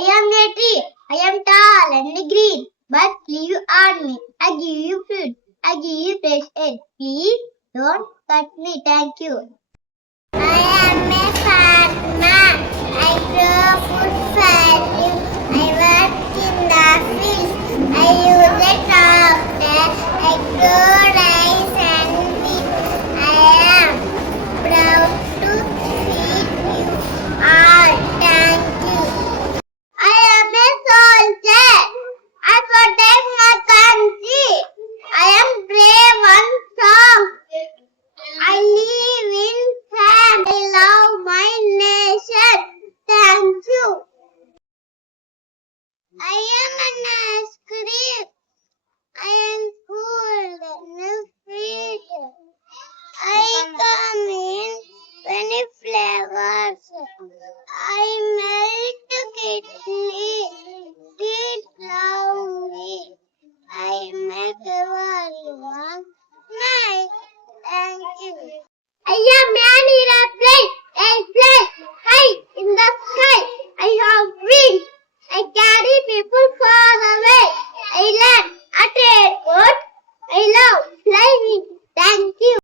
I am a tree. I am tall and green, but leave on me. I give you food. I give you fresh air. Please don't cut me. Thank you. I am a farmer. I grow food for you. I work in the field. I use a tractor. I grow rice and wheat. I am proud to feed you all. Thank you. I am a soldier. I protect my country. I am brave and strong. I live in sand. I love my nation. Thank you. I am an ice cream. I am cold and sweet. I come in many flavors.